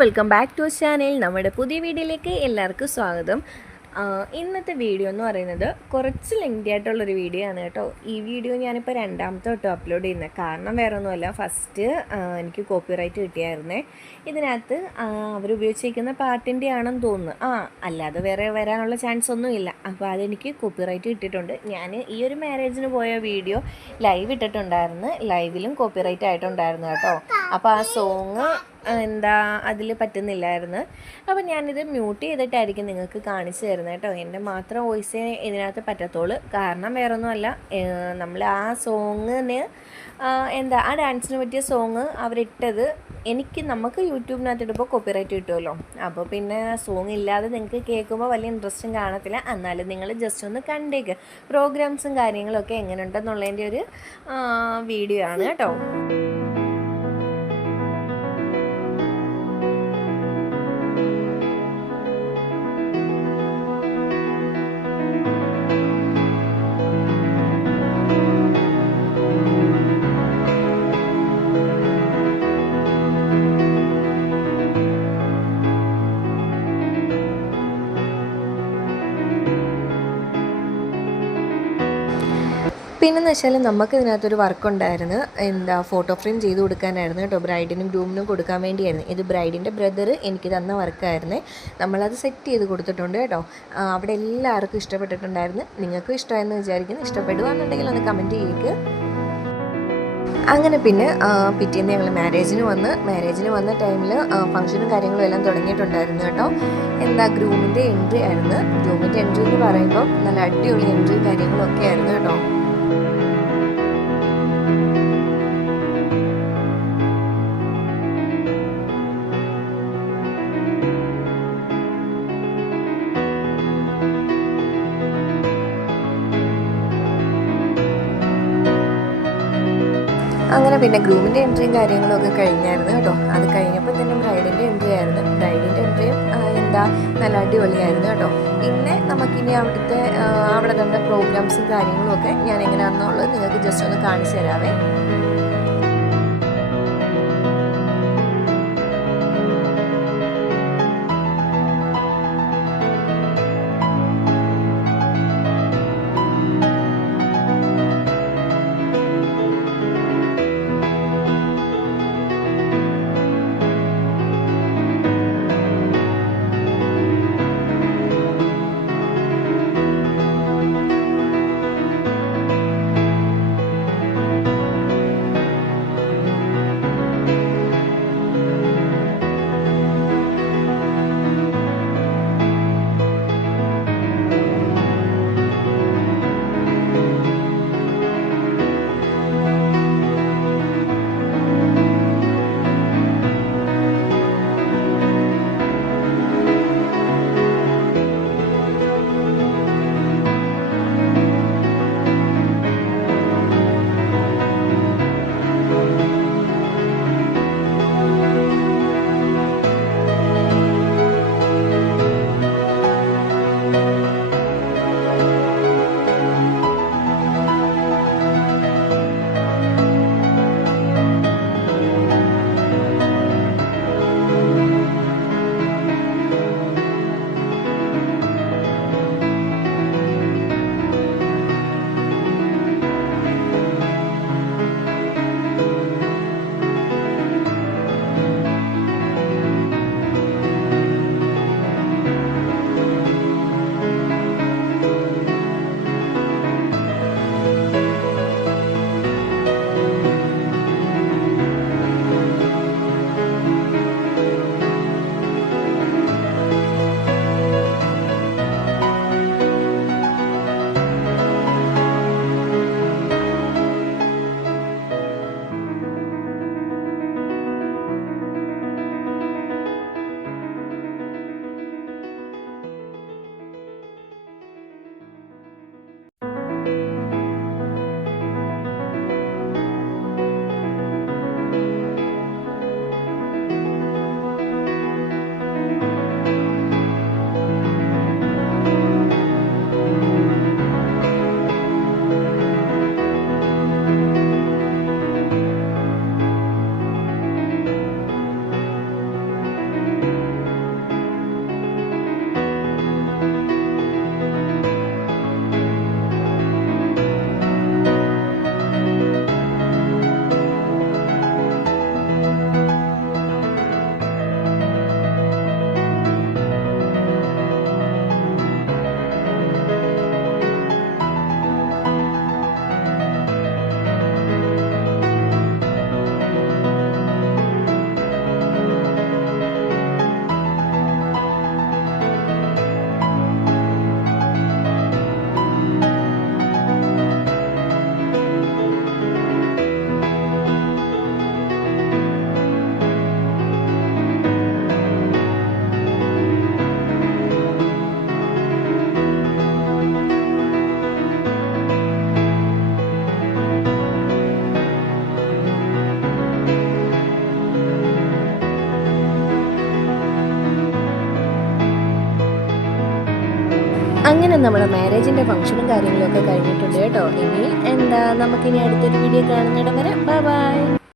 Welcome back to channel. നമ്മുടെ പുതിയ വീഡിയോയിലേക്ക് എല്ലാവർക്കും സ്വാഗതം. ഇന്നത്തെ വീഡിയോ എന്ന് പറയുന്നത് കുറച്ച് ലെങ്തി ആയിട്ടുള്ളൊരു വീഡിയോ ആണ് കേട്ടോ. ഈ വീഡിയോ ഞാനിപ്പോൾ രണ്ടാമത്തെ തൊട്ട് അപ്ലോഡ് ചെയ്യുന്നത്. കാരണം വേറെ ഒന്നുമല്ല, ഫസ്റ്റ് എനിക്ക് കോപ്പിറൈറ്റ് കിട്ടിയായിരുന്നേ. ഇതിനകത്ത് അവരുപയോഗിച്ചിരിക്കുന്ന പാട്ടിൻ്റെ ആണെന്ന് തോന്നുന്നു. അല്ലാതെ വേറെ വരാനുള്ള ചാൻസ് ഒന്നുമില്ല. അപ്പോൾ അതെനിക്ക് കോപ്പിറൈറ്റ് കിട്ടിയിട്ടുണ്ട്. ഞാൻ ഈ ഒരു മാരേജിന് പോയ വീഡിയോ ലൈവ് ഇട്ടിട്ടുണ്ടായിരുന്നു. ലൈവിലും കോപ്പിറൈറ്റ് ആയിട്ടുണ്ടായിരുന്നു കേട്ടോ. അപ്പോൾ ആ സോങ് അതിൽ പറ്റുന്നില്ലായിരുന്നു. അപ്പോൾ ഞാനിത് മ്യൂട്ട് ചെയ്തിട്ടായിരിക്കും നിങ്ങൾക്ക് കാണിച്ചു തരുന്നത് കേട്ടോ. എൻ്റെ മാത്രം വോയിസേ ഇതിനകത്ത് പറ്റത്തുള്ളൂ. കാരണം വേറൊന്നുമല്ല, നമ്മൾ ആ സോങ്ങിന് ആ ഡാൻസിന് പറ്റിയ സോങ് അവരിട്ടത് നമുക്ക് യൂട്യൂബിനകത്ത് ഇടുമ്പോൾ കോപ്പിറൈറ്റ് കിട്ടുമല്ലോ. അപ്പോൾ പിന്നെ സോങ് ഇല്ലാതെ നിങ്ങൾക്ക് കേൾക്കുമ്പോൾ വലിയ ഇൻട്രസ്റ്റും കാണത്തില്ല. എന്നാലും നിങ്ങൾ ജസ്റ്റ് ഒന്ന് കണ്ടേക്ക്. പ്രോഗ്രാംസും കാര്യങ്ങളൊക്കെ എങ്ങനെയുണ്ടെന്നുള്ളതിൻ്റെ ഒരു വീഡിയോ ആണ് കേട്ടോ. പിന്നെന്ന് വെച്ചാൽ നമുക്ക് ഇതിനകത്തൊരു വർക്കുണ്ടായിരുന്നു. ഫോട്ടോ ഫ്രെയിം ചെയ്ത് കൊടുക്കാനായിരുന്നു കേട്ടോ. ബ്രൈഡിനും ഗ്രൂമിനും കൊടുക്കാൻ വേണ്ടിയായിരുന്നു. ഇത് ബ്രൈഡിൻ്റെ ബ്രദർ എനിക്ക് തന്ന വർക്കായിരുന്നേ. നമ്മളത് സെറ്റ് ചെയ്ത് കൊടുത്തിട്ടുണ്ട് കേട്ടോ. അവിടെ എല്ലാവർക്കും ഇഷ്ടപ്പെട്ടിട്ടുണ്ടായിരുന്നു. നിങ്ങൾക്കും ഇഷ്ടമായെന്ന് വിചാരിക്കുന്നു. ഇഷ്ടപ്പെടുകയാണെന്നുണ്ടെങ്കിൽ ഒന്ന് കമൻറ്റ് ചെയ്യുക. അങ്ങനെ പിന്നെ പിറ്റേന്ന് ഞങ്ങൾ മാരേജിന് വന്ന ടൈമിൽ ഫംഗ്ഷനും കാര്യങ്ങളും എല്ലാം തുടങ്ങിയിട്ടുണ്ടായിരുന്നു കേട്ടോ. ഗ്രൂമിൻ്റെ എൻട്രി ആയിരുന്നു. ഗ്രൂമിൻ്റെ എൻട്രി എന്ന് പറയുമ്പോൾ നല്ല അടിപൊളി എൻട്രിയും കാര്യങ്ങളും ഒക്കെ ആയിരുന്നു കേട്ടോ. അങ്ങനെ പിന്നെ ഗ്രൂമിൻ്റെ എൻട്രിയും കാര്യങ്ങളും ഒക്കെ കഴിഞ്ഞായിരുന്നു കേട്ടോ. അത് കഴിഞ്ഞപ്പോൾ തന്നെ ബ്രൈഡിൻ്റെ എൻട്രി ആയിരുന്നു. ബ്രൈഡിൻ്റെ എൻട്രിയും നല്ല അടിപൊളിയായിരുന്നു കേട്ടോ. പിന്നെ നമുക്കിനി അവിടെ തന്നെ പ്രോഗ്രാംസും കാര്യങ്ങളും ഒക്കെ ഞാൻ എങ്ങനെയാണെന്നുള്ളത് നിങ്ങൾക്ക് ജസ്റ്റ് ഒന്ന് കാണിച്ചു തരാവേ. അങ്ങനെ നമ്മുടെ മാരേജിൻ്റെ ഫംഗ്ഷനും കാര്യങ്ങളൊക്കെ കഴിഞ്ഞിട്ടുണ്ട് കേട്ടോ. ഇനി നമുക്കിനി അടുത്തൊരു വീഡിയോ കാണുന്നിടം വരെ ബൈ ബൈ.